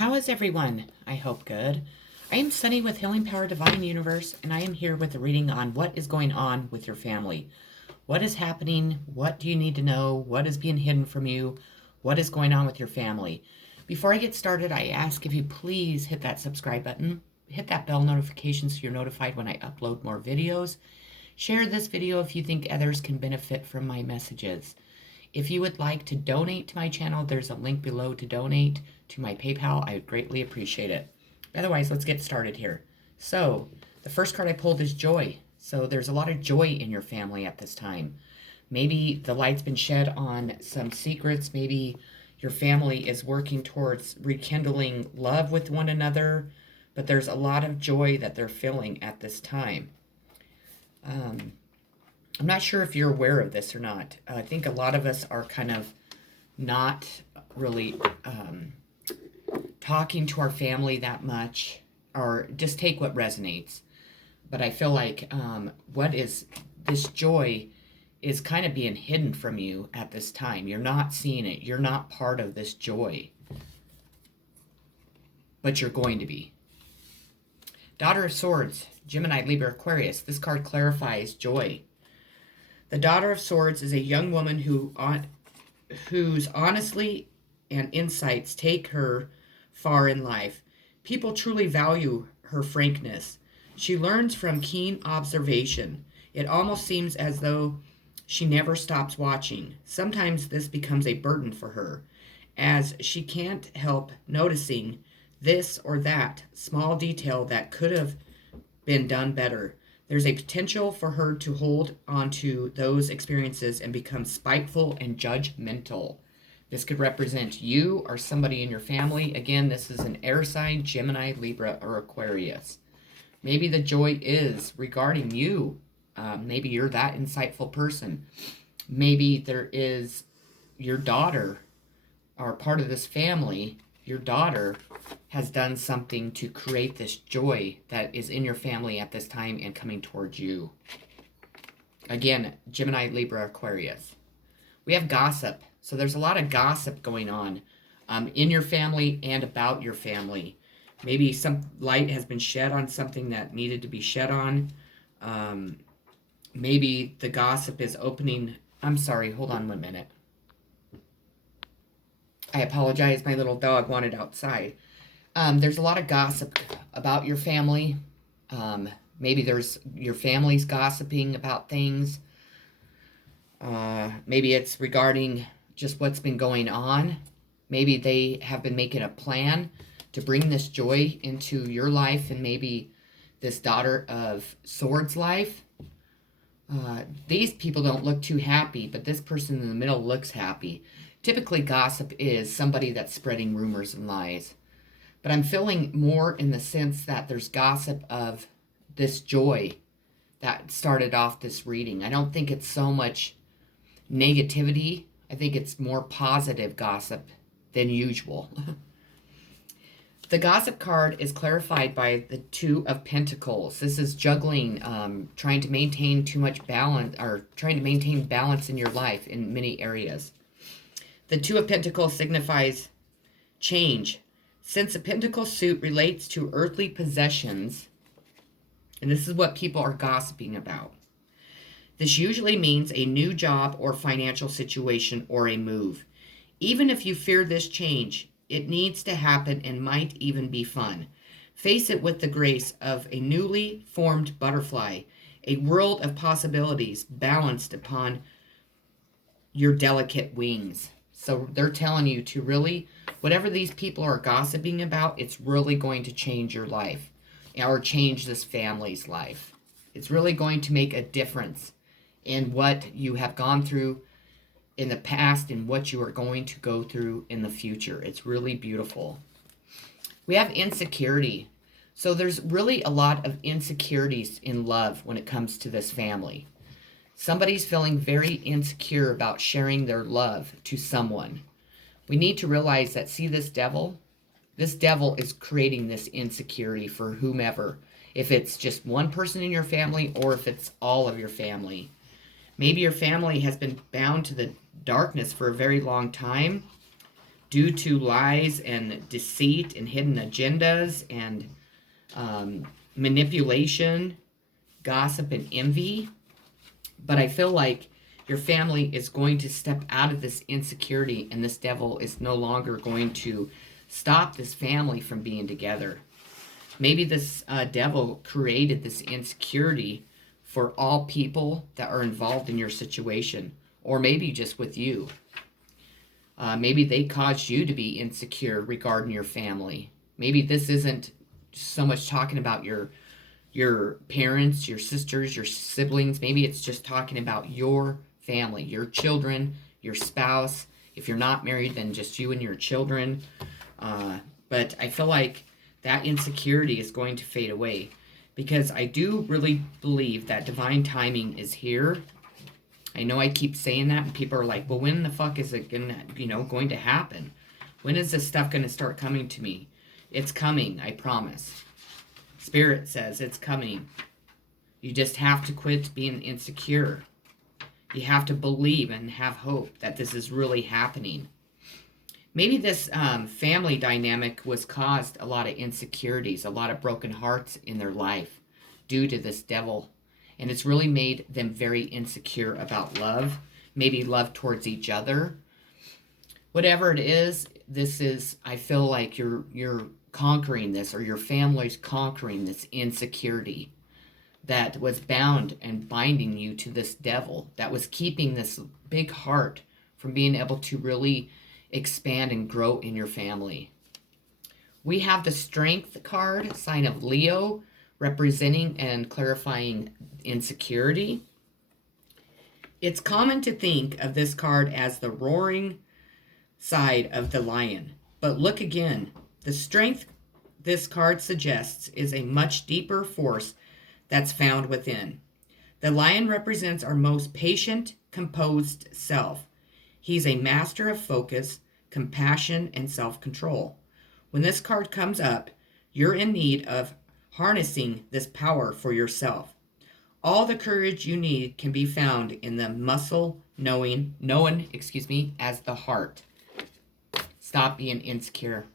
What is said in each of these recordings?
How is everyone? I hope good. I am Sunny with Healing Power Divine Universe, and I am here with a reading on what is going on with your family. What is happening? What do you need to know? What is being hidden from you? What is going on with your family? Before I get started, I ask if you please hit that subscribe button, hit that bell notification so you're notified when I upload more videos. Share this video if you think others can benefit from my messages. If you would like to donate to my channel, there's a link below to donate to my PayPal. I would greatly appreciate it. Otherwise, let's get started here. So, the first card I pulled is joy. So there's a lot of joy in your family at this time. Maybe the light's been shed on some secrets. Maybe your family is working towards rekindling love with one another. But there's a lot of joy that they're feeling at this time. I'm not sure if you're aware of this or not. I think a lot of us are kind of not really talking to our family that much, or just take what resonates. But I feel like what is this joy is kind of being hidden from you at this time. You're not seeing it. You're not part of this joy. But you're going to be. Daughter of Swords, Gemini, Libra, Aquarius. This card clarifies joy. The Daughter of Swords is a young woman whose honesty and insights take her far in life. People truly value her frankness. She learns from keen observation. It almost seems as though she never stops watching. Sometimes this becomes a burden for her, as she can't help noticing this or that small detail that could have been done better. There's a potential for her to hold onto those experiences and become spiteful and judgmental. This could represent you or somebody in your family. Again, this is an air sign, Gemini, Libra, or Aquarius. Maybe the joy is regarding you. Maybe you're that insightful person. Maybe there is your daughter or part of this family. Your daughter has done something to create this joy that is in your family at this time and coming towards you. Again, Gemini, Libra, Aquarius. We have gossip. So there's a lot of gossip going on in your family and about your family. Maybe some light has been shed on something that needed to be shed on. Maybe the gossip is opening. I'm sorry, hold on 1 minute. I apologize, my little dog wanted outside. There's a lot of gossip about your family. Maybe there's your family's gossiping about things. Maybe it's regarding just what's been going on. Maybe they have been making a plan to bring this joy into your life and maybe this Daughter of Swords life. These people don't look too happy, but this person in the middle looks happy. Typically, gossip is somebody that's spreading rumors and lies. But I'm feeling more in the sense that there's gossip of this joy that started off this reading. I don't think it's so much negativity. I think it's more positive gossip than usual. The gossip card is clarified by the Two of Pentacles. This is juggling, trying to maintain too much balance, or trying to maintain balance in your life in many areas. The Two of Pentacles signifies change. Since the Pentacle suit relates to earthly possessions, and this is what people are gossiping about, this usually means a new job or financial situation or a move. Even if you fear this change, it needs to happen and might even be fun. Face it with the grace of a newly formed butterfly, a world of possibilities balanced upon your delicate wings. So they're telling you to really, whatever these people are gossiping about, it's really going to change your life or change this family's life. It's really going to make a difference in what you have gone through in the past and what you are going to go through in the future. It's really beautiful. We have insecurity. So there's really a lot of insecurities in love when it comes to this family. Somebody's feeling very insecure about sharing their love to someone. We need to realize that, see this devil is creating this insecurity for whomever. If it's just one person in your family or if it's all of your family. Maybe your family has been bound to the darkness for a very long time. due to lies and deceit and hidden agendas and manipulation, gossip, and envy. But I feel like your family is going to step out of this insecurity, and this devil is no longer going to stop this family from being together. Maybe this devil created this insecurity for all people that are involved in your situation, or maybe just with you. Maybe they caused you to be insecure regarding your family. Maybe this isn't so much talking about your parents, your sisters, your siblings. Maybe it's just talking about your family, your children, your spouse. If you're not married, then just you and your children. But I feel like that insecurity is going to fade away, because I do really believe that divine timing is here. I know I keep saying that, and people are like, well, when the fuck is it going to happen? When is this stuff going to start coming to me? It's coming, I promise. Spirit says it's coming. You just have to quit being insecure. You have to believe and have hope that this is really happening. Maybe this family dynamic was caused a lot of insecurities, a lot of broken hearts in their life due to this devil. And it's really made them very insecure about love, maybe love towards each other. Whatever it is, this is, I feel like you're conquering this, or your family's conquering this insecurity that was bound and binding you to this devil, that was keeping this big heart from being able to really expand and grow in your family. We have the Strength card, sign of Leo, representing and clarifying insecurity. It's common to think of this card as the roaring side of the lion, but look again. The strength this card suggests is a much deeper force that's found within. The lion represents our most patient, composed self. He's a master of focus, compassion, and self-control. When this card comes up, you're in need of harnessing this power for yourself. All the courage you need can be found in the muscle known as the heart. Stop being insecure.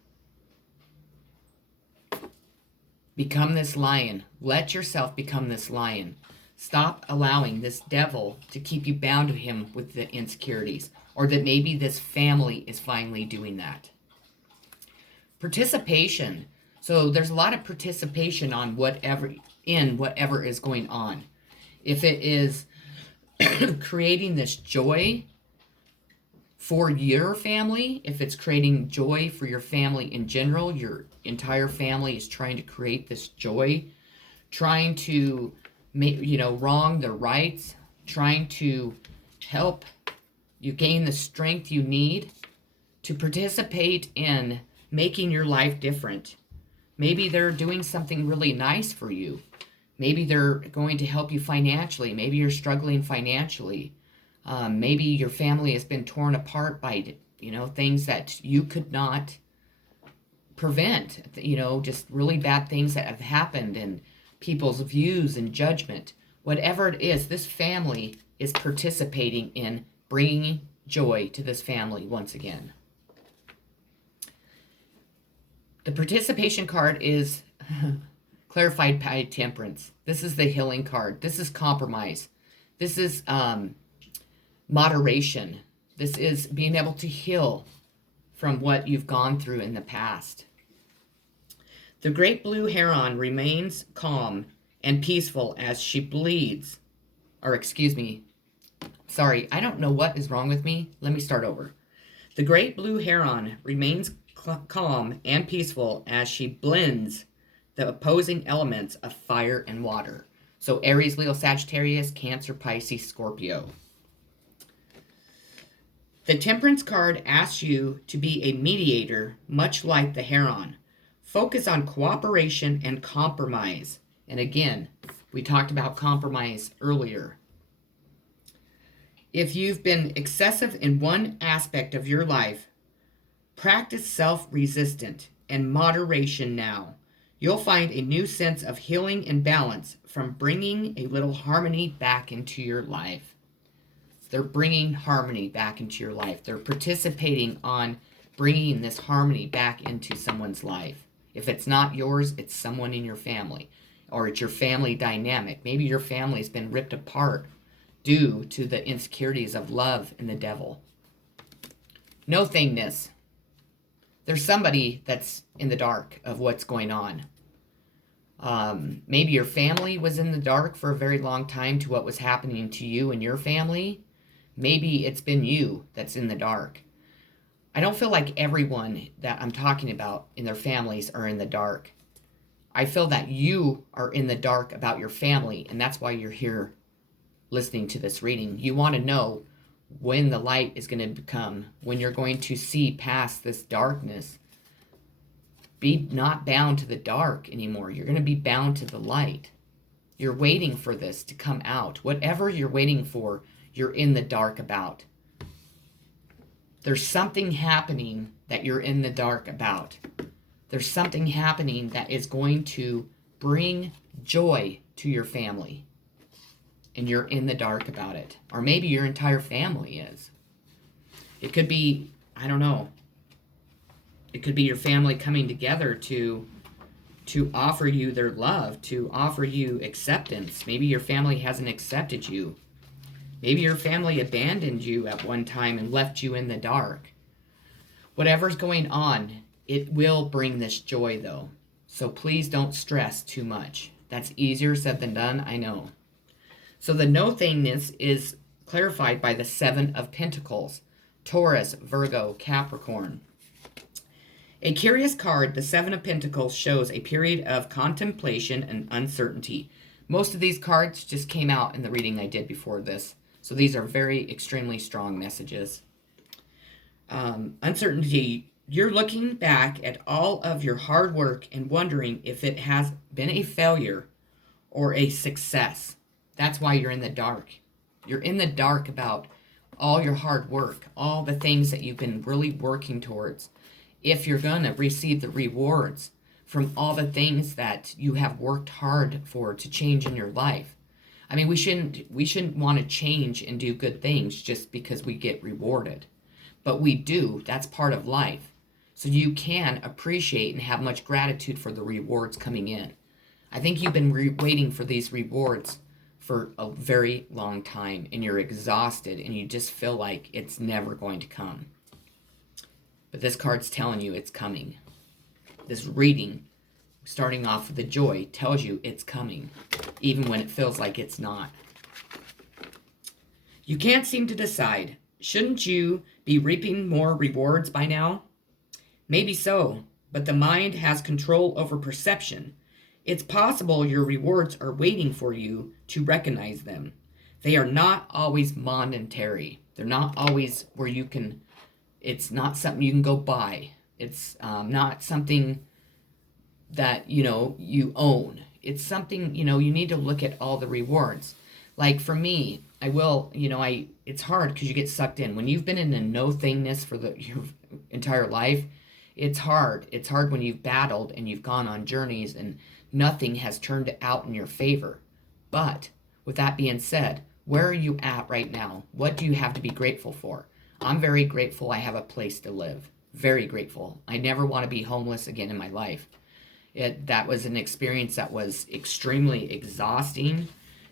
Become this lion. Let yourself become this lion. Stop allowing this devil to keep you bound to him with the insecurities, or that maybe this family is finally doing that. Participation. So there's a lot of participation on whatever is going on. If it is creating this joy for your family, if it's creating joy for your family in general, your entire family is trying to create this joy, trying to wrong the rights, trying to help you gain the strength you need to participate in making your life different. Maybe they're doing something really nice for you. Maybe they're going to help you financially. Maybe you're struggling financially. Maybe your family has been torn apart by, things that you could not prevent. Just really bad things that have happened, and people's views and judgment. Whatever it is, this family is participating in bringing joy to this family once again. The participation card is clarified by temperance. This is the healing card. This is compromise. This is moderation. This is being able to heal from what you've gone through in the past. The great blue heron remains calm and peaceful as she bleeds. Sorry, I don't know what is wrong with me. Let me start over. The great blue heron remains calm and peaceful as she blends the opposing elements of fire and water. So Aries, Leo, Sagittarius, Cancer, Pisces, Scorpio. The Temperance card asks you to be a mediator, much like the heron. Focus on cooperation and compromise. And again, we talked about compromise earlier. If you've been excessive in one aspect of your life, practice self-resistance and moderation now. You'll find a new sense of healing and balance from bringing a little harmony back into your life. They're bringing harmony back into your life. They're participating on bringing this harmony back into someone's life. If it's not yours, it's someone in your family, or it's your family dynamic. Maybe your family's been ripped apart due to the insecurities of love and the devil. No thingness. There's somebody that's in the dark of what's going on. Maybe your family was in the dark for a very long time to what was happening to you and your family. Maybe it's been you that's in the dark. I don't feel like everyone that I'm talking about in their families are in the dark. I feel that you are in the dark about your family, and that's why you're here listening to this reading. You want to know when the light is going to come, when you're going to see past this darkness. Be not bound to the dark anymore. You're going to be bound to the light. You're waiting for this to come out. Whatever you're waiting for, you're in the dark about. There's something happening that you're in the dark about. There's something happening that is going to bring joy to your family. And you're in the dark about it. Or maybe your entire family is. It could be, I don't know. It could be your family coming together to offer you their love, to offer you acceptance. Maybe your family hasn't accepted you. Maybe your family abandoned you at one time and left you in the dark. Whatever's going on, it will bring this joy though. So please don't stress too much. That's easier said than done, I know. So the no thingness is clarified by the Seven of Pentacles. Taurus, Virgo, Capricorn. A curious card, the Seven of Pentacles shows a period of contemplation and uncertainty. Most of these cards just came out in the reading I did before this. So these are very extremely strong messages. Uncertainty. You're looking back at all of your hard work and wondering if it has been a failure or a success. That's why you're in the dark. You're in the dark about all your hard work, all the things that you've been really working towards. If you're going to receive the rewards from all the things that you have worked hard for to change in your life. I mean, we shouldn't want to change and do good things just because we get rewarded. But we do. That's part of life. So you can appreciate and have much gratitude for the rewards coming in. I think you've been waiting for these rewards for a very long time, and you're exhausted, and you just feel like it's never going to come. But this card's telling you it's coming. This reading, starting off with the joy, tells you it's coming, even when it feels like it's not. You can't seem to decide. Shouldn't you be reaping more rewards by now? Maybe so, but the mind has control over perception. It's possible your rewards are waiting for you to recognize them. They are not always monetary. They're not always where you can, it's not something you can go buy. It's not something that, you own. It's something, you need to look at all the rewards. Like for me, it's hard because you get sucked in. When you've been in a no thingness for your entire life, it's hard. It's hard when you've battled and you've gone on journeys and nothing has turned out in your favor. But with that being said, where are you at right now? What do you have to be grateful for? I'm very grateful I have a place to live. Very grateful. I never want to be homeless again in my life. That was an experience that was extremely exhausting,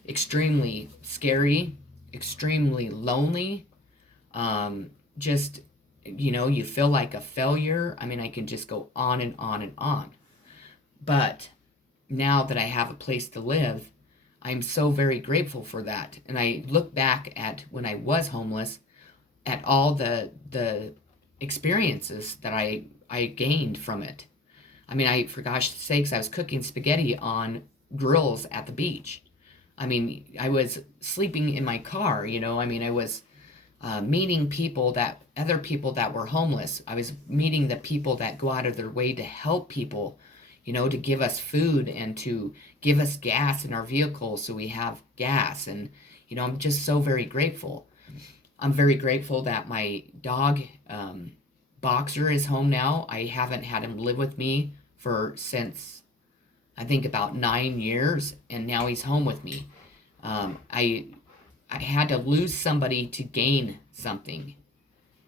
extremely scary, extremely lonely. You feel like a failure. I mean, I can just go on and on and on. But now that I have a place to live, I'm so very grateful for that. And I look back at when I was homeless, at all the experiences that I gained from it. I mean, for gosh sakes, I was cooking spaghetti on grills at the beach. I mean, I was sleeping in my car, I was meeting other people that were homeless. I was meeting the people that go out of their way to help people, to give us food and to give us gas in our vehicles so we have gas. And, I'm just so very grateful. I'm very grateful that my dog, Boxer, is home now. I haven't had him live with me since I think about 9 years, and now he's home with me. I had to lose somebody to gain something.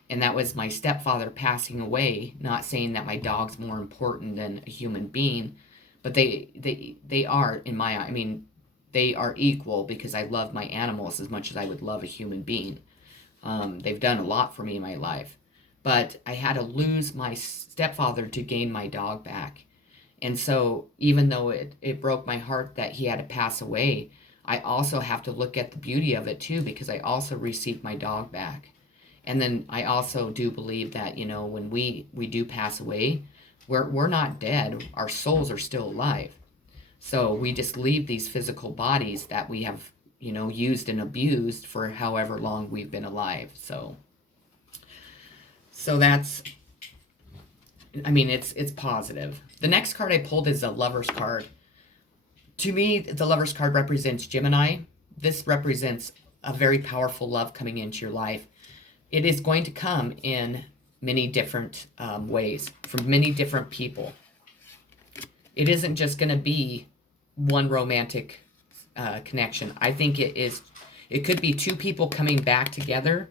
And that was my stepfather passing away. Not saying that my dog's more important than a human being, but they are in my eye. I mean, they are equal because I love my animals as much as I would love a human being. They've done a lot for me in my life, but I had to lose my stepfather to gain my dog back. And so even though it broke my heart that he had to pass away, I also have to look at the beauty of it too, because I also received my dog back. And then I also do believe that, you know, when we do pass away, we're not dead. Our souls are still alive. So we just leave these physical bodies that we have, you know, used and abused for however long we've been alive. So that's, I mean, it's positive. The next card I pulled is the Lover's card. To me, the Lover's card represents Gemini. This represents a very powerful love coming into your life. It is going to come in many different ways from many different people. It isn't just going to be one romantic connection. I think it could be two people coming back together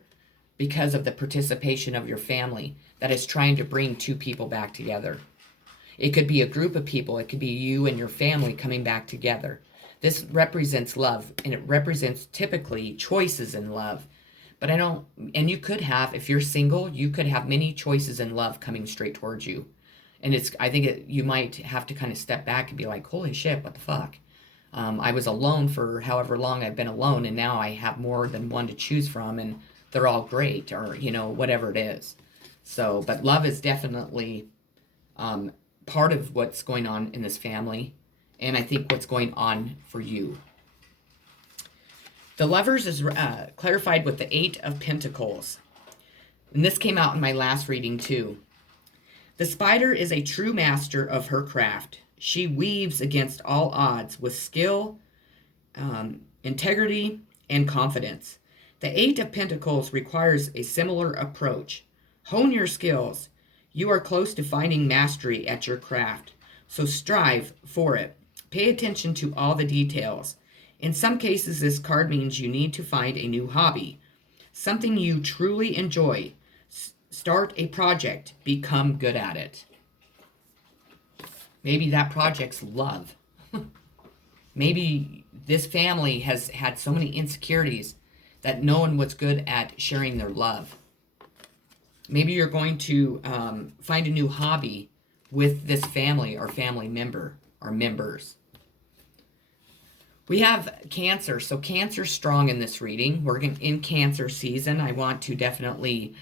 because of the participation of your family that is trying to bring two people back together. It could be a group of people. It could be you and your family coming back together. This represents love, and it represents typically choices in love. But and you could have, if you're single, you could have many choices in love coming straight towards you. And I think you might have to kind of step back and be like, holy shit, what the fuck? I was alone for however long I've been alone, and now I have more than one to choose from, and they're all great, or, you know, whatever it is. So, but love is definitely part of what's going on in this family, and I think what's going on for you. The Lovers is clarified with the Eight of Pentacles. And this came out in my last reading too. The spider is a true master of her craft. She weaves against all odds with skill, integrity, and confidence. The Eight of Pentacles requires a similar approach. Hone your skills. You are close to finding mastery at your craft, so strive for it. Pay attention to all the details. In some cases, this card means you need to find a new hobby, something you truly enjoy. Start a project, become good at it. Maybe that project's love. Maybe this family has had so many insecurities that no one was good at sharing their love. Maybe you're going to find a new hobby with this family or family member or members. We have Cancer. So Cancer's strong in this reading. We're in Cancer season. I want to definitely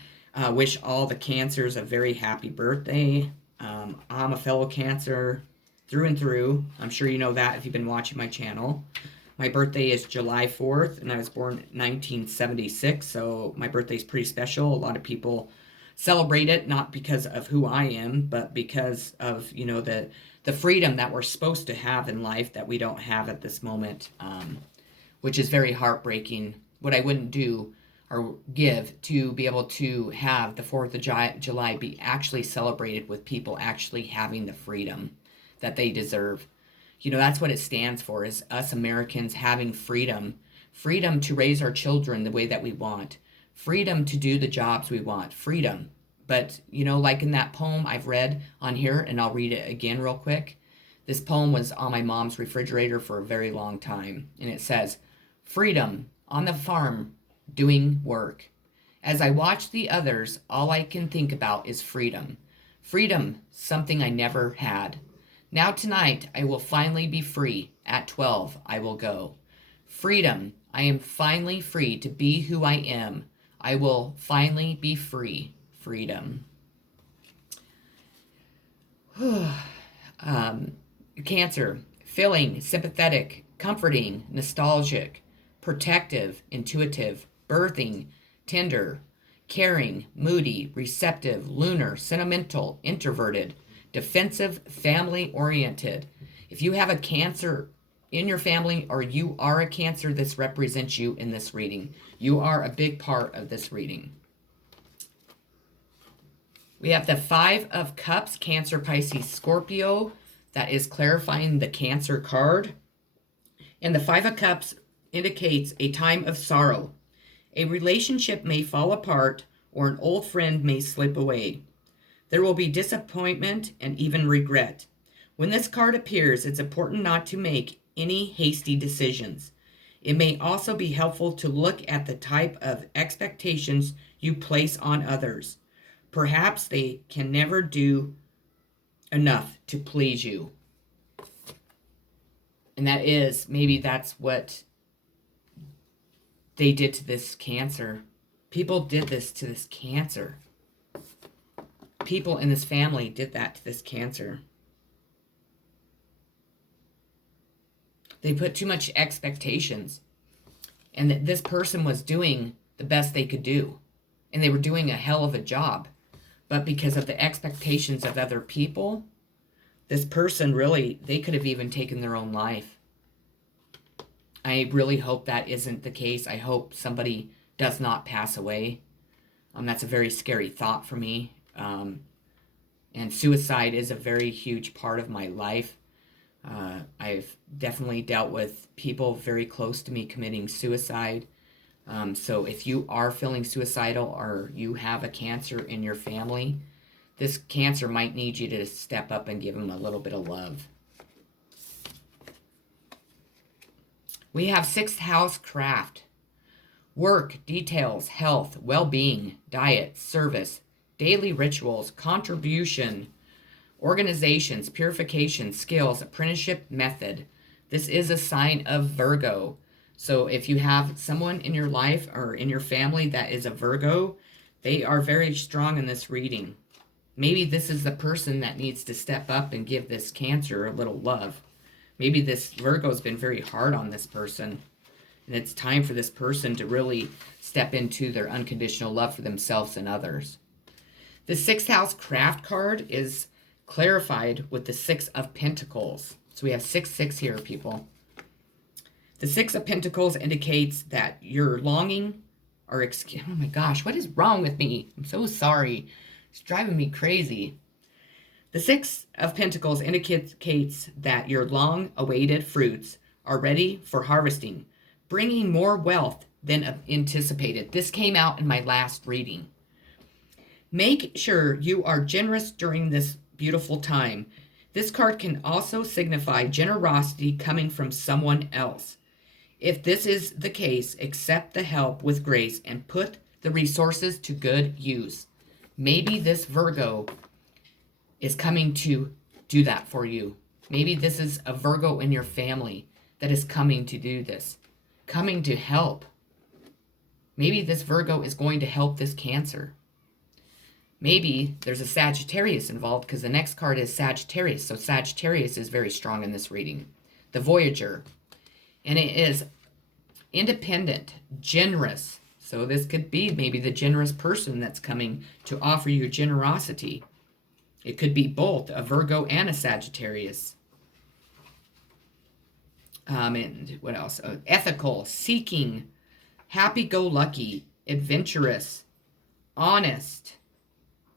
wish all the Cancers a very happy birthday. I'm a fellow Cancer through and through. I'm sure you know that if you've been watching my channel. My birthday is July 4th, and I was born in 1976, so my birthday is pretty special. A lot of people celebrate it, not because of who I am, but because of, you know, the freedom that we're supposed to have in life that we don't have at this moment, which is very heartbreaking. What I wouldn't do or give to be able to have the 4th of July be actually celebrated with people actually having the freedom that they deserve. You know, that's what it stands for, is us Americans having freedom. Freedom to raise our children the way that we want. Freedom to do the jobs we want. Freedom. But, you know, like in that poem I've read on here, and I'll read it again real quick. This poem was on my mom's refrigerator for a very long time. And it says, freedom on the farm doing work. As I watch the others, all I can think about is freedom. Freedom, something I never had. Now tonight I will finally be free. At 12 I will go. Freedom, I am finally free to be who I am. I will finally be free. Freedom. Cancer, filling, sympathetic, comforting, nostalgic, protective, intuitive, birthing, tender, caring, moody, receptive, lunar, sentimental, introverted, defensive, family-oriented. If you have a Cancer in your family or you are a Cancer, this represents you in this reading. You are a big part of this reading. We have the 5 of Cups, Cancer, Pisces, Scorpio. That is clarifying the Cancer card. And the 5 of Cups indicates a time of sorrow. A relationship may fall apart or an old friend may slip away. There will be disappointment and even regret. When this card appears, it's important not to make any hasty decisions. It may also be helpful to look at the type of expectations you place on others. Perhaps they can never do enough to please you. And maybe that's what they did to this Cancer. People did this to this Cancer. People in this family did that to this Cancer. They put too much expectations. And that this person was doing the best they could do. And they were doing a hell of a job. But because of the expectations of other people, this person really, they could have even taken their own life. I really hope that isn't the case. I hope somebody does not pass away. That's a very scary thought for me. And suicide is a very huge part of my life. I've definitely dealt with people very close to me committing suicide. So if you are feeling suicidal or you have a Cancer in your family, this Cancer might need you to step up and give them a little bit of love. We have 6th house craft. Work, details, health, well-being, diet, service, daily rituals, contribution, organizations, purification, skills, apprenticeship, method. This is a sign of Virgo. So if you have someone in your life or in your family that is a Virgo, they are very strong in this reading. Maybe this is the person that needs to step up and give this Cancer a little love. Maybe this Virgo's been very hard on this person. And it's time for this person to really step into their unconditional love for themselves and others. The 6th house craft card is clarified with the 6 of Pentacles. So we have 6 here, people. The 6 of Pentacles indicates that you're longing or oh my gosh, what is wrong with me? I'm so sorry. It's driving me crazy. The 6 of Pentacles indicates that your long-awaited fruits are ready for harvesting, bringing more wealth than anticipated. This came out in my last reading. Make sure you are generous during this beautiful time. This card can also signify generosity coming from someone else. If this is the case, accept the help with grace and put the resources to good use. Maybe this Virgo is coming to do that for you. Maybe this is a Virgo in your family that is coming to do this, coming to help. Maybe this Virgo is going to help this Cancer. Maybe there's a Sagittarius involved because the next card is Sagittarius. So Sagittarius is very strong in this reading. The Voyager. And it is independent, generous. So this could be maybe the generous person that's coming to offer you generosity. It could be both, a Virgo and a Sagittarius. And what else? Ethical, seeking, happy-go-lucky, adventurous, honest,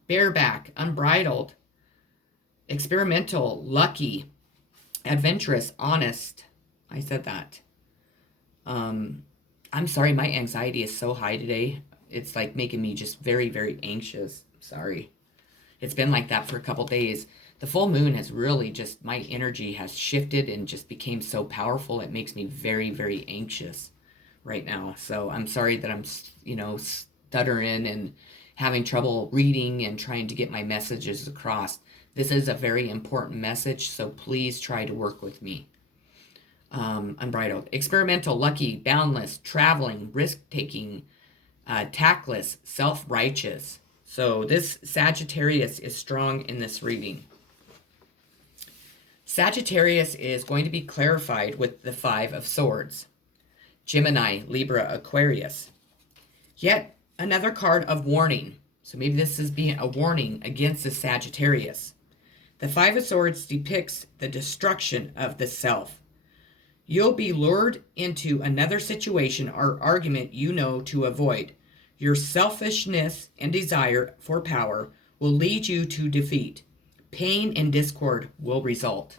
bareback, unbridled, experimental, lucky, adventurous, honest. I said that. I'm sorry, my anxiety is so high today. It's like making me just very, very anxious. Sorry. It's been like that for a couple days. The full moon has really just, my energy has shifted and just became so powerful. It makes me very, very anxious right now. So I'm sorry that I'm, stuttering and having trouble reading and trying to get my messages across. This is a very important message, so please try to work with me. Unbridled. Experimental, lucky, boundless, traveling, risk-taking, tactless, self-righteous. So this Sagittarius is strong in this reading. Sagittarius is going to be clarified with the 5 of Swords. Gemini, Libra, Aquarius. Yet another card of warning. So maybe this is being a warning against the Sagittarius. The 5 of Swords depicts the destruction of the self. You'll be lured into another situation or argument you know to avoid. Your selfishness and desire for power will lead you to defeat. Pain and discord will result.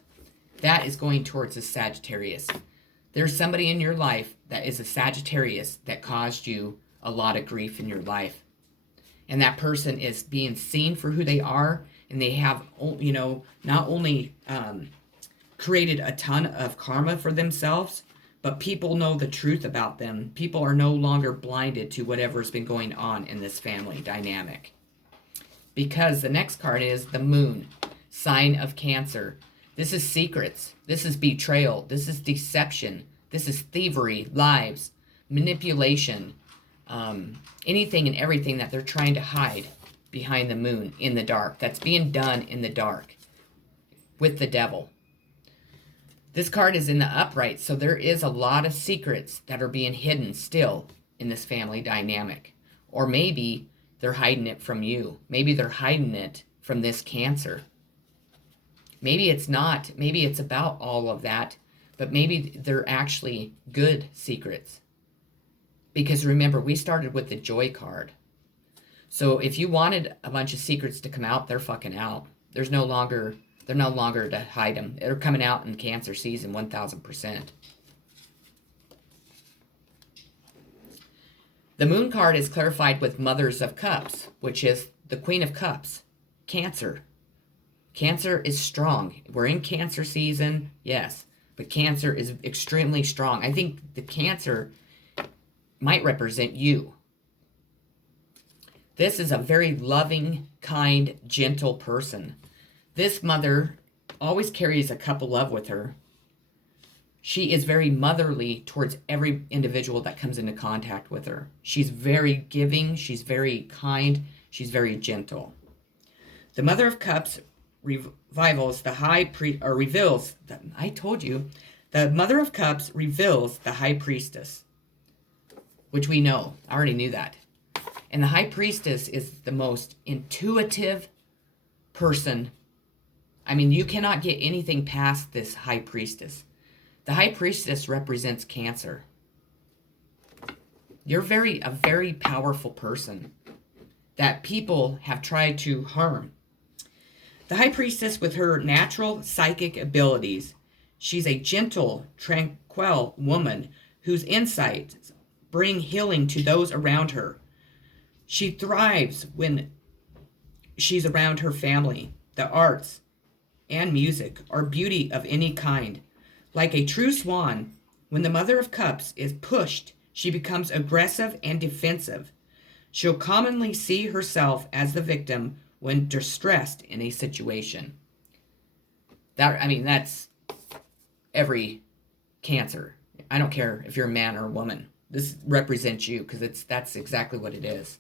That is going towards a Sagittarius. There's somebody in your life that is a Sagittarius that caused you a lot of grief in your life. and that person is being seen for who they are, and they have, not only created a ton of karma for themselves, but people know the truth about them. People are no longer blinded to whatever's been going on in this family dynamic. Because the next card is the Moon, sign of Cancer. This is secrets. This is betrayal. This is deception. This is thievery, lies, manipulation, anything and everything that they're trying to hide behind the moon in the dark. That's being done in the dark with the devil. This card is in the upright, so there is a lot of secrets that are being hidden still in this family dynamic. Or maybe they're hiding it from you. Maybe they're hiding it from this Cancer. Maybe it's not. Maybe it's about all of that, but maybe they're actually good secrets. Because remember, we started with the Joy card. So if you wanted a bunch of secrets to come out, they're fucking out. They're no longer to hide them. They're coming out in Cancer season 1000%. The Moon card is clarified with Mothers of Cups, which is the Queen of Cups, Cancer. Cancer is strong. We're in Cancer season, yes, but Cancer is extremely strong. I think the Cancer might represent you. This is a very loving, kind, gentle person. This mother always carries a cup of love with her. She is very motherly towards every individual that comes into contact with her. She's very giving. She's very kind. She's very gentle. The Mother of Cups reveals the Mother of Cups reveals the High Priestess, which we know. I already knew that. And the High Priestess is the most intuitive person. I mean, you cannot get anything past this High Priestess. The High Priestess represents Cancer. You're a very powerful person that people have tried to harm. The High Priestess, with her natural psychic abilities, she's a gentle, tranquil woman whose insights bring healing to those around her. She thrives when she's around her family, the arts, and music, or beauty of any kind. Like a true swan, when the Mother of Cups is pushed, she becomes aggressive and defensive. She'll commonly see herself as the victim when distressed in a situation. That's every Cancer. I don't care if you're a man or a woman. This represents you, because that's exactly what it is.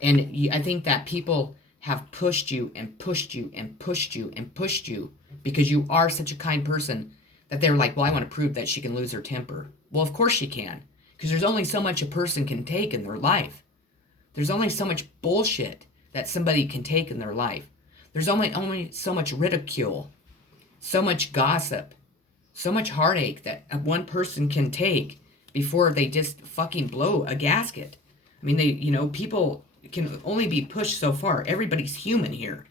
And I think that people have pushed you and pushed you and pushed you and pushed you because you are such a kind person that they're like, well, I want to prove that she can lose her temper. Well, of course she can, because there's only so much a person can take in their life. There's only so much bullshit that somebody can take in their life. There's only so much ridicule, so much gossip, so much heartache that one person can take before they just fucking blow a gasket. I mean, people can only be pushed so far. Everybody's human here.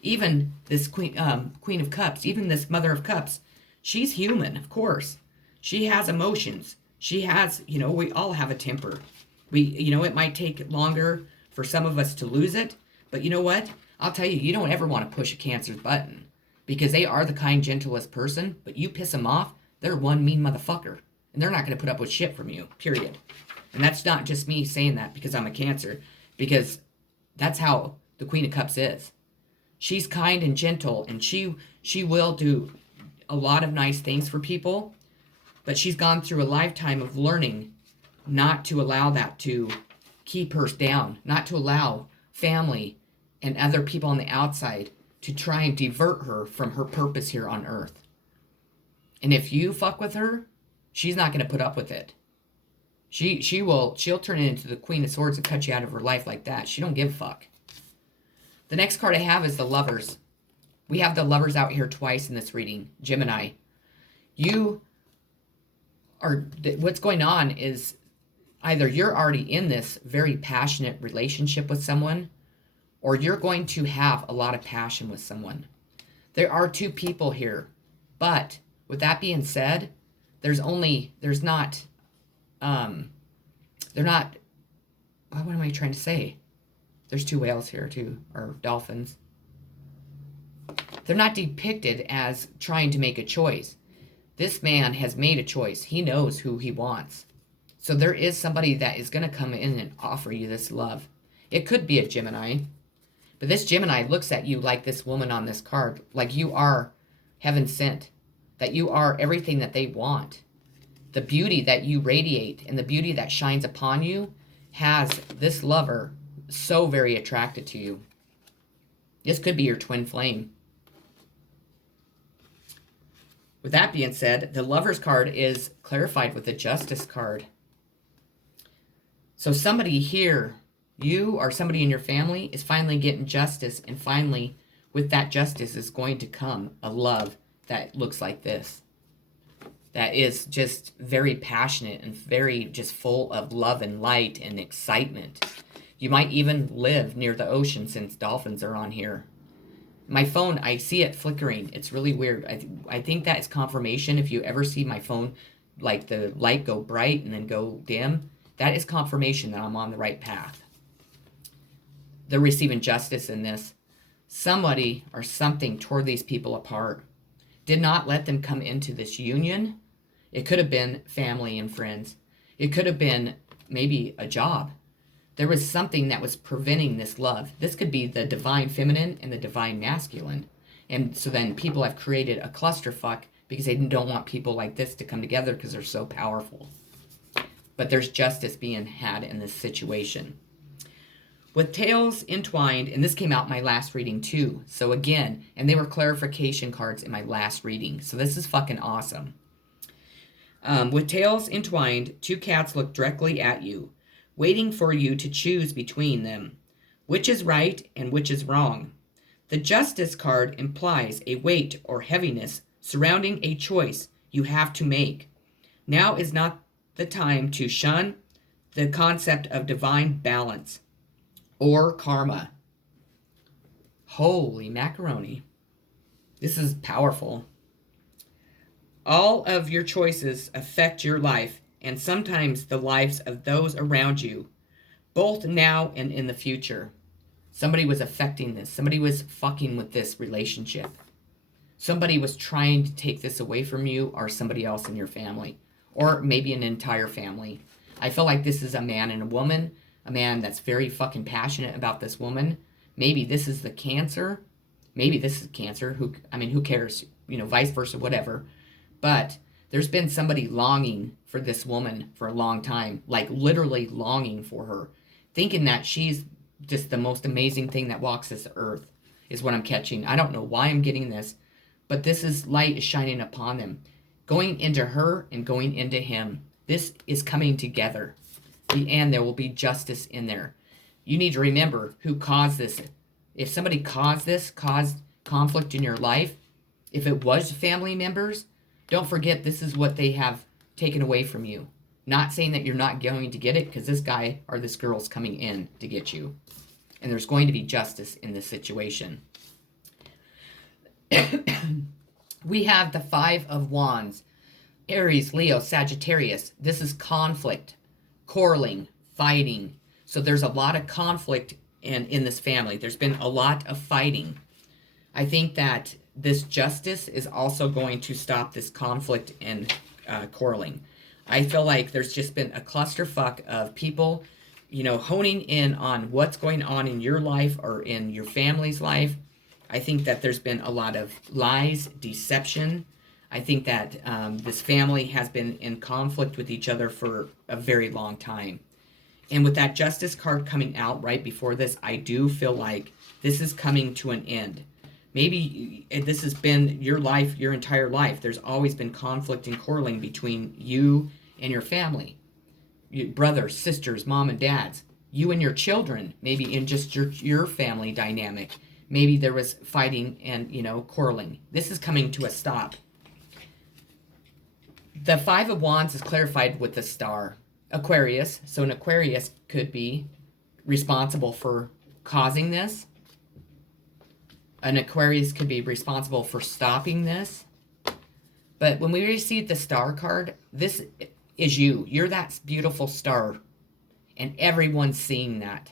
Even this Queen of Cups, even this Mother of Cups, she's human, of course. She has emotions. She has, we all have a temper. It might take longer for some of us to lose it, but you know what? I'll tell you, you don't ever want to push a Cancer's button, because they are the kind, gentlest person, but you piss them off, they're one mean motherfucker, and they're not going to put up with shit from you, period. And that's not just me saying that because I'm a Cancer, because that's how the Queen of Cups is. She's kind and gentle, and she will do a lot of nice things for people, but she's gone through a lifetime of learning not to allow that to keep her down, not to allow family and other people on the outside to try and divert her from her purpose here on earth. And if you fuck with her, she's not going to put up with it. She'll turn it into the Queen of Swords and cut you out of her life like that. She don't give a fuck. The next card I have is the Lovers. We have the Lovers out here twice in this reading. Gemini. What's going on is either you're already in this very passionate relationship with someone, or you're going to have a lot of passion with someone. There are two people here, but with that being said, they're not, what am I trying to say? There's 2 whales here too, or dolphins. They're not depicted as trying to make a choice. This man has made a choice. He knows who he wants. So there is somebody that is going to come in and offer you this love. It could be a Gemini. But this Gemini looks at you like this woman on this card, like you are heaven sent, that you are everything that they want. The beauty that you radiate and the beauty that shines upon you has this lover so very attracted to you. This could be your twin flame. With that being said, the Lover's card is clarified with the Justice card. So somebody here, you or somebody in your family, is finally getting justice, and finally, with that justice is going to come a love that looks like this. That is just very passionate and very just full of love and light and excitement. You might even live near the ocean since dolphins are on here. My phone, I see it flickering. It's really weird. I think that is confirmation. If you ever see my phone, like the light go bright and then go dim, that is confirmation that I'm on the right path. They're receiving justice in this. Somebody or something tore these people apart. Did not let them come into this union. It could have been family and friends. It could have been maybe a job. There was something that was preventing this love. This could be the divine feminine and the divine masculine. And so then people have created a clusterfuck because they don't want people like this to come together because they're so powerful. But there's justice being had in this situation. With tails entwined, and this came out in my last reading too. So again, and they were clarification cards in my last reading. So this is fucking awesome. With tails entwined, 2 cats look directly at you, waiting for you to choose between them. Which is right and which is wrong? The Justice card implies a weight or heaviness surrounding a choice you have to make. Now is not the time to shun the concept of divine balance or karma. Holy macaroni. This is powerful. All of your choices affect your life and sometimes the lives of those around you, both now and in the future. Somebody was affecting this. Somebody was fucking with this relationship. Somebody was trying to take this away from you or somebody else in your family, or maybe an entire family. I feel like this is a man and a woman, a man that's very fucking passionate about this woman. Maybe this is the Cancer. Maybe this is Cancer. Who cares? Vice versa, whatever. But there's been somebody longing for this woman for a long time, like literally longing for her, thinking that she's just the most amazing thing that walks this earth, is what I'm catching. I don't know why I'm getting this, but this is light is shining upon them, going into her and going into him. This is coming together, and there will be justice in there. You need to remember who caused this. If somebody caused conflict in your life, if it was family members, don't forget this is what they have taken away from you. Not saying that you're not going to get it, because this guy or this girl's coming in to get you. And there's going to be justice in this situation. We have the 5 of Wands. Aries, Leo, Sagittarius. This is conflict, quarreling, fighting. So there's a lot of conflict in this family. There's been a lot of fighting. I think that this justice is also going to stop this conflict and quarreling. I feel like there's just been a clusterfuck of people, honing in on what's going on in your life or in your family's life. I think that there's been a lot of lies, deception. I think that this family has been in conflict with each other for a very long time. And with that Justice card coming out right before this, I do feel like this is coming to an end. Maybe this has been your life, your entire life. There's always been conflict and quarreling between you and your family. Brothers, sisters, mom and dads. You and your children, maybe in just your family dynamic. Maybe there was fighting and, quarreling. This is coming to a stop. The 5 of Wands is clarified with the star. Aquarius. So an Aquarius could be responsible for causing this. An Aquarius could be responsible for stopping this. But when we receive the star card, this is you. You're that beautiful star. And everyone's seeing that.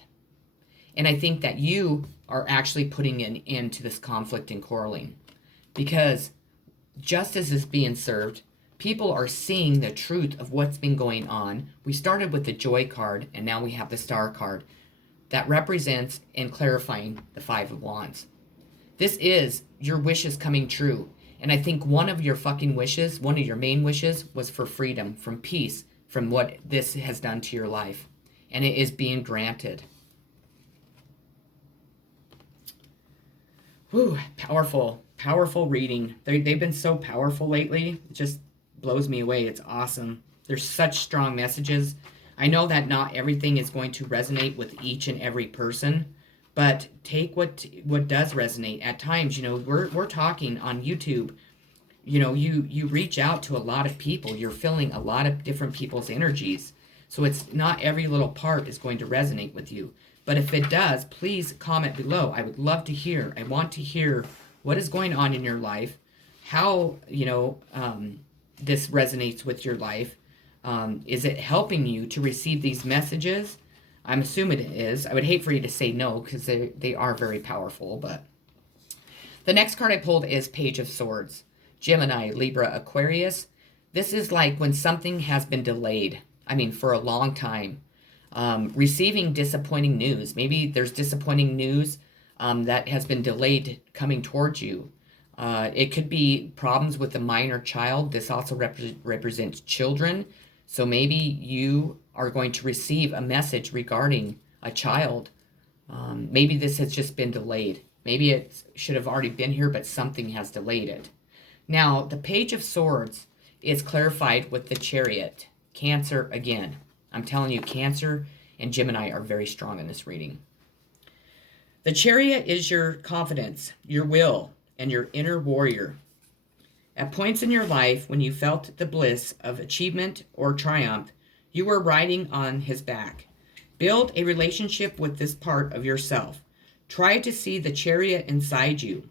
And I think that you are actually putting an end to this conflict and quarreling, because justice is being served. People are seeing the truth of what's been going on. We started with the Joy card, and now we have the Star card that represents and clarifying the Five of Wands. This is your wishes coming true. And I think one of your fucking wishes, one of your main wishes, was for freedom, from peace, from what this has done to your life. And it is being granted. Whew, powerful, powerful reading. They've been so powerful lately. It just blows me away. It's awesome. There's such strong messages. I know that not everything is going to resonate with each and every person, but take what does resonate. At times, you know, we're talking on YouTube. You know, you reach out to a lot of people. You're feeling a lot of different people's energies. So it's not every little part is going to resonate with you. But if it does, please comment below. I would love to hear. I want to hear what is going on in your life, how, you know, this resonates with your life. Is it helping you to receive these messages? I'm assuming it is. I would hate for you to say no, because they are very powerful. But the next card I pulled is Page of Swords. Gemini, Libra, Aquarius. This is like when something has been delayed. I mean, for a long time. Receiving disappointing news. Maybe there's disappointing news that has been delayed coming towards you. It could be problems with a minor child. This also represents children. So maybe you are going to receive a message regarding a child. Maybe this has just been delayed. Maybe it should have already been here, but something has delayed it. Now, the Page of Swords is clarified with the Chariot. Cancer again. I'm telling you, Cancer and Gemini are very strong in this reading. The Chariot is your confidence, your will, and your inner warrior. At points in your life when you felt the bliss of achievement or triumph, you were riding on his back. Build a relationship with this part of yourself. Try to see the chariot inside you.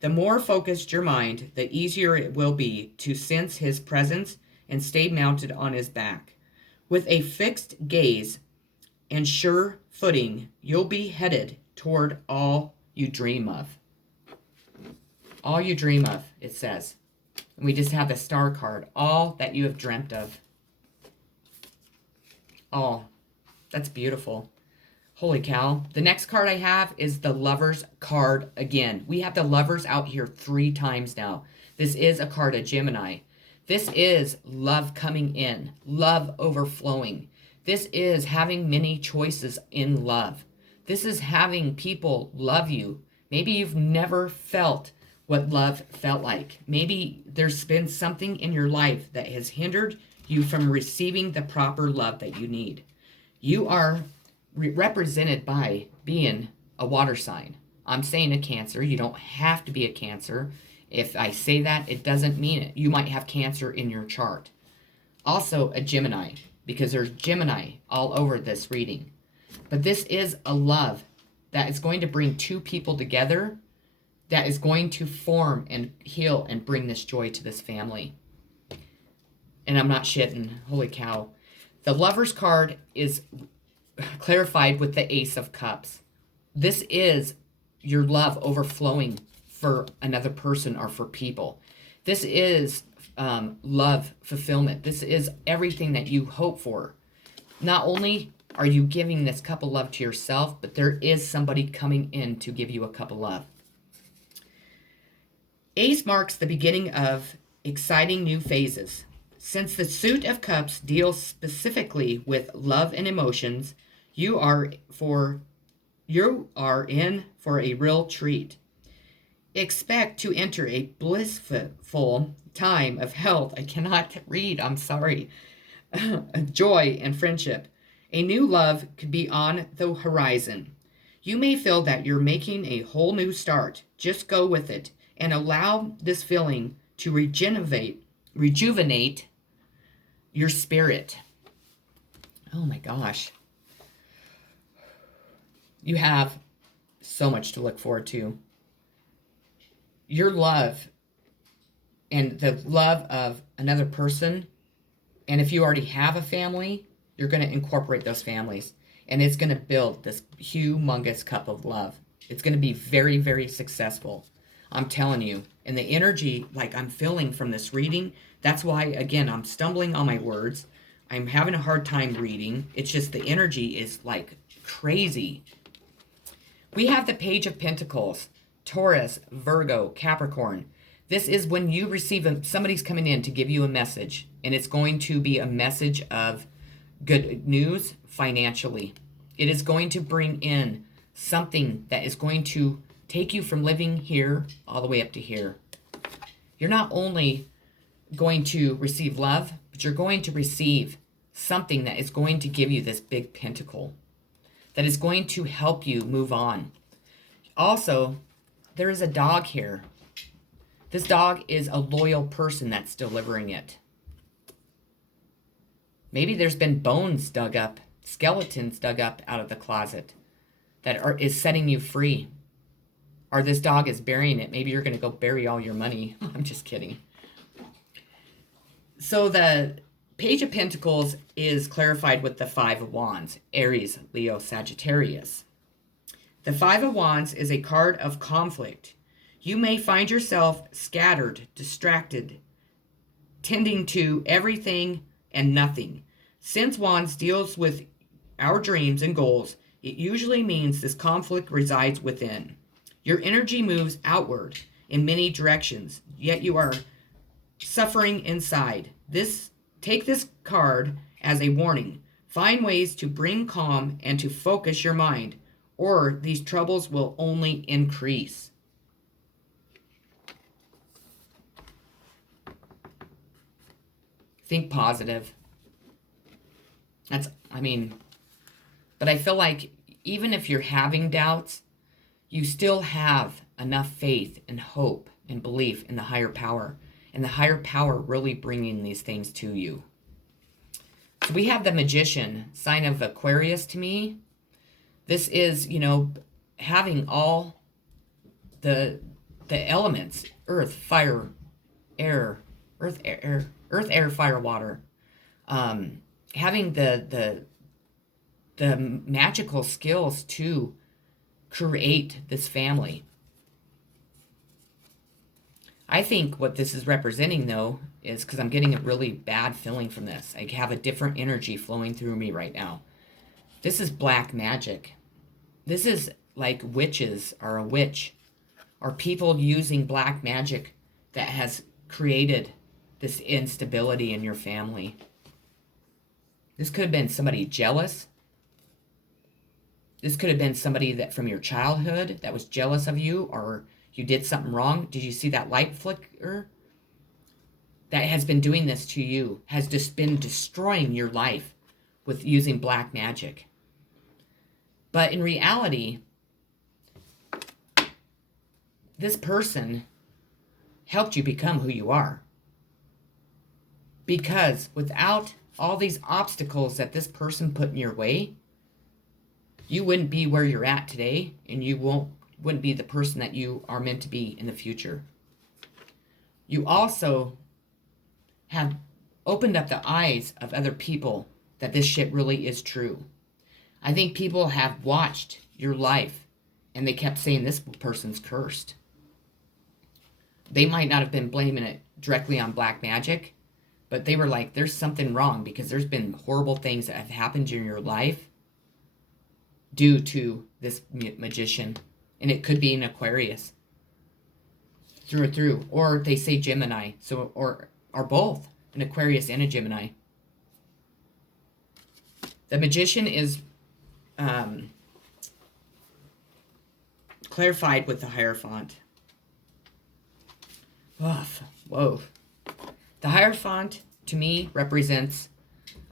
The more focused your mind, the easier it will be to sense his presence and stay mounted on his back. With a fixed gaze and sure footing, you'll be headed toward all you dream of. All you dream of, it says. And we just have the Star card. All that you have dreamt of. All. That's beautiful. Holy cow. The next card I have is the Lovers card again. We have the Lovers out here 3 times now. This is a card of Gemini. This is love coming in. Love overflowing. This is having many choices in love. This is having people love you. Maybe you've never felt what love felt like. Maybe there's been something in your life that has hindered you from receiving the proper love that you need. You are represented by being a water sign. I'm saying a Cancer. You don't have to be a Cancer. If I say that, it doesn't mean it. You might have Cancer in your chart. Also a Gemini, because there's Gemini all over this reading. But this is a love that is going to bring 2 people together, that is going to form and heal and bring this joy to this family. And I'm not shitting. Holy cow. The Lovers card is clarified with the Ace of Cups. This is your love overflowing for another person or for people. This is love fulfillment. This is everything that you hope for. Not only are you giving this cup of love to yourself, but there is somebody coming in to give you a cup of love. Ace marks the beginning of exciting new phases. Since the Suit of Cups deals specifically with love and emotions, you are in for a real treat. Expect to enter a blissful time of health. I cannot read, I'm sorry. Joy and friendship. A new love could be on the horizon. You may feel that you're making a whole new start. Just go with it and allow this feeling to rejuvenate your spirit. Oh my gosh. You have so much to look forward to. Your love and the love of another person, and if you already have a family, you're going to incorporate those families. And it's going to build this humongous cup of love. It's going to be very, very successful. I'm telling you. And the energy, like I'm feeling from this reading, that's why, again, I'm stumbling on my words. I'm having a hard time reading. It's just the energy is like crazy. We have the Page of Pentacles, Taurus, Virgo, Capricorn. This is when you receive somebody's coming in to give you a message, and it's going to be a message of good news financially. It is going to bring in something that is going to take you from living here all the way up to here. You're not only going to receive love, but you're going to receive something that is going to give you this big pentacle, that is going to help you move on. Also, there is a dog here. This dog is a loyal person that's delivering it. Maybe there's been bones dug up, skeletons dug up out of the closet that is setting you free. Or this dog is burying it. Maybe you're going to go bury all your money. I'm just kidding. So the Page of Pentacles is clarified with the Five of Wands, Aries, Leo, Sagittarius. The Five of Wands is a card of conflict. You may find yourself scattered, distracted, tending to everything and nothing. Since Wands deals with our dreams and goals, it usually means this conflict resides within. Your energy moves outward in many directions, yet you are suffering inside. Take this card as a warning. Find ways to bring calm and to focus your mind, or these troubles will only increase. Think positive. But I feel like even if you're having doubts, you still have enough faith and hope and belief in the higher power, and the higher power really bringing these things to you. So we have the Magician, sign of Aquarius to me. This is, having all the elements, earth, fire, air, earth, air, fire, water. Having the magical skills to create this family. I think what this is representing, though, is because I'm getting a really bad feeling from this. I have a different energy flowing through me right now. This is black magic. This is like witches or a witch or people using black magic that has created this instability in your family. This could have been somebody jealous. This could have been somebody that from your childhood that was jealous of you, or you did something wrong. Did you see that light flicker? That has been doing this to you, has just been destroying your life with using black magic. But in reality, this person helped you become who you are. Because without all these obstacles that this person put in your way, you wouldn't be where you're at today, and you wouldn't be the person that you are meant to be in the future. You also have opened up the eyes of other people that this shit really is true. I think people have watched your life and they kept saying this person's cursed. They might not have been blaming it directly on black magic, but they were like, there's something wrong because there's been horrible things that have happened in your life due to this magician. And it could be an Aquarius. Through and through. Or they say Gemini. Or both. An Aquarius and a Gemini. The Magician is clarified with the Hierophant. Whoa. The Hierophant, to me, represents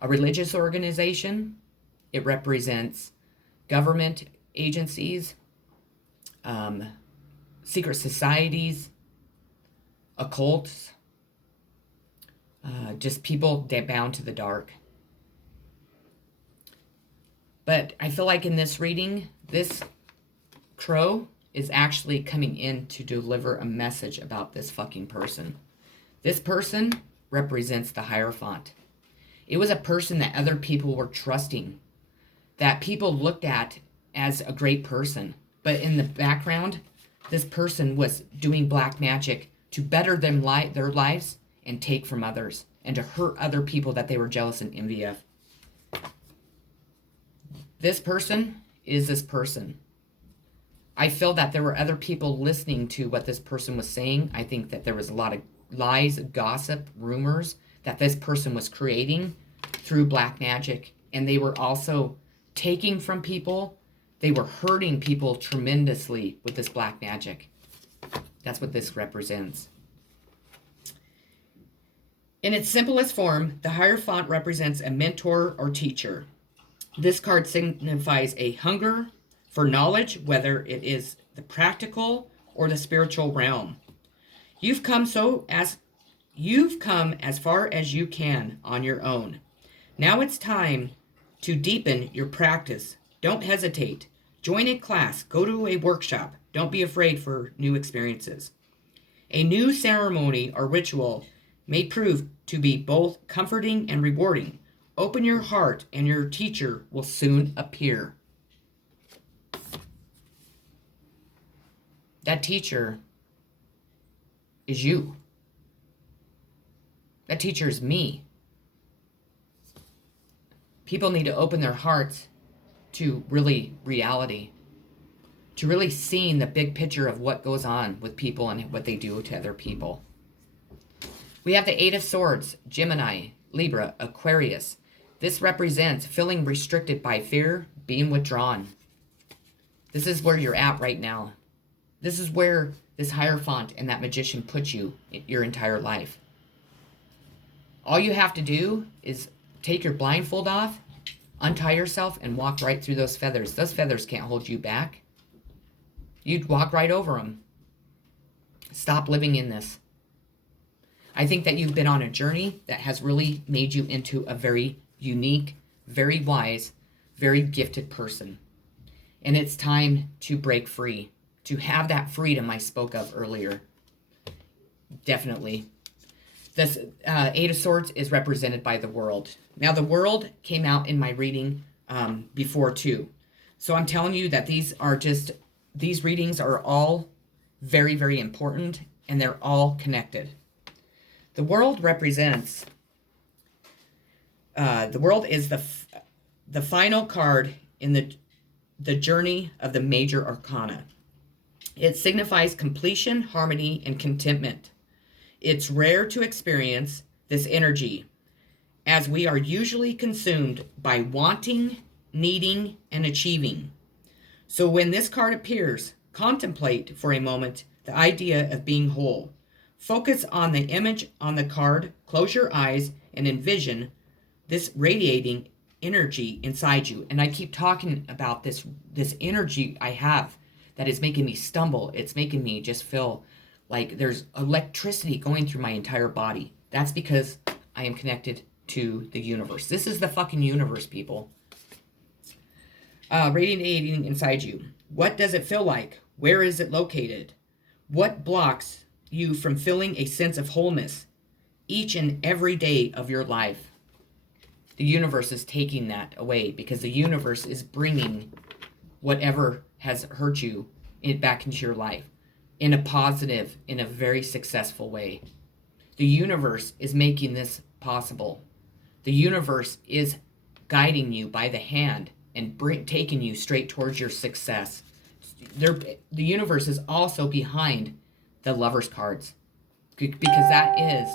a religious organization. It represents government agencies, secret societies, occults, just people bound to the dark. But I feel like in this reading, this crow is actually coming in to deliver a message about this fucking person. This person represents the Hierophant. It was a person that other people were trusting. that people looked at as a great person. But in the background, this person was doing black magic to better their lives and take from others and to hurt other people that they were jealous and envy of. This person is this person. I feel that there were other people listening to what this person was saying. I think that there was a lot of lies, gossip, rumors that this person was creating through black magic. And they were also taking from people. They were hurting people tremendously with this black magic. That's what this represents. In its simplest form, the Hierophant represents a mentor or teacher. This card signifies a hunger for knowledge, whether it is the practical or the spiritual realm. You've come as far as you can on your own. Now it's time to deepen your practice. Don't hesitate. Join a class, go to a workshop. Don't be afraid for new experiences. A new ceremony or ritual may prove to be both comforting and rewarding. Open your heart and your teacher will soon appear. That teacher is you. That teacher is me. People need to open their hearts to really reality, to really seeing the big picture of what goes on with people and what they do to other people. We have the Eight of Swords, Gemini, Libra, Aquarius. This represents feeling restricted by fear, being withdrawn. This is where you're at right now. This is where this Hierophant and that magician put you your entire life. All you have to do is take your blindfold off, untie yourself, and walk right through those feathers. Those feathers can't hold you back. You'd walk right over them. Stop living in this. I think that you've been on a journey that has really made you into a very unique, very wise, very gifted person. And it's time to break free, to have that freedom I spoke of earlier. Definitely. This Eight of Swords is represented by the World. Now, the World came out in my reading before too. So I'm telling you that these readings are all very, very important, and they're all connected. The World represents, the World is the final card in the journey of the major arcana. It signifies completion, harmony, and contentment. It's rare to experience this energy, as we are usually consumed by wanting, needing, and achieving. So when this card appears, contemplate for a moment the idea of being whole. Focus on the image on the card, close your eyes, and envision this radiating energy inside you. And I keep talking about this energy I have that is making me stumble. It's making me just feel like there's electricity going through my entire body. That's because I am connected to the universe. This is the fucking universe, people. Radiating inside you. What does it feel like? Where is it located? What blocks you from feeling a sense of wholeness each and every day of your life? The universe is taking that away because the universe is bringing whatever has hurt you back into your life in a positive, in a very successful way. The universe is making this possible. The universe is guiding you by the hand and taking you straight towards your success. The universe is also behind the Lover's cards, because that is,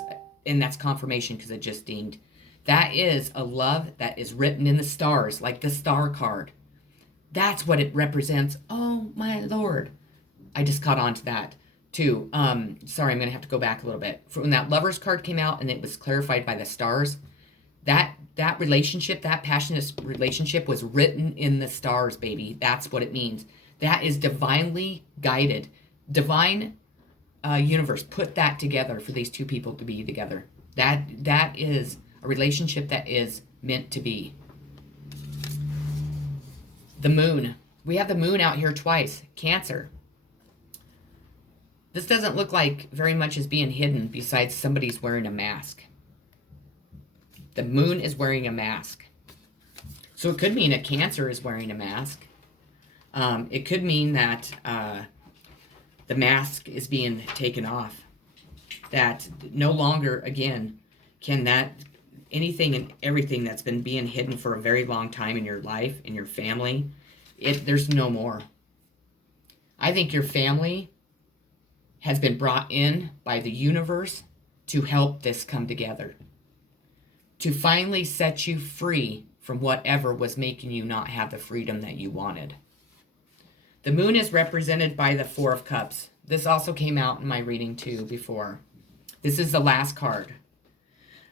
and that's confirmation because it just dinged, that is a love that is written in the stars, like the star card. That's what it represents. Oh my Lord. I just caught on to that too. Sorry, I'm going to have to go back a little bit. When that Lover's card came out and it was clarified by the stars, that relationship, that passionate relationship was written in the stars, baby. That's what it means. That is divinely guided. Divine universe put that together for these two people to be together. That is a relationship that is meant to be. The moon. We have the moon out here twice. Cancer. This doesn't look like very much is being hidden besides somebody's wearing a mask. The moon is wearing a mask. So it could mean a Cancer is wearing a mask. It could mean that the mask is being taken off. That no longer, again, can that anything and everything that's been being hidden for a very long time in your life, in your family, there's no more. I think your family has been brought in by the universe to help this come together, to finally set you free from whatever was making you not have the freedom that you wanted. The moon is represented by the Four of Cups. This also came out in my reading too before. This is the last card.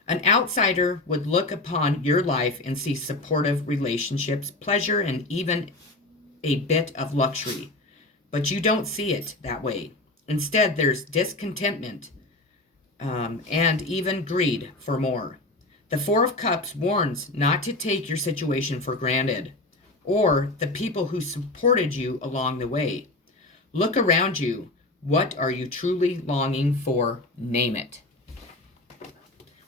An outsider would look upon your life and see supportive relationships, pleasure, and even a bit of luxury. But you don't see it that way. Instead, there's discontentment and even greed for more. The Four of Cups warns not to take your situation for granted or the people who supported you along the way. Look around you. What are you truly longing for? Name it.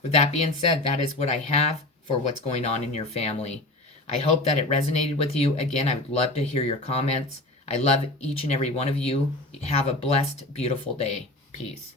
With that being said, that is what I have for what's going on in your family. I hope that it resonated with you. Again, I would love to hear your comments. I love each and every one of you. Have a blessed, beautiful day. Peace.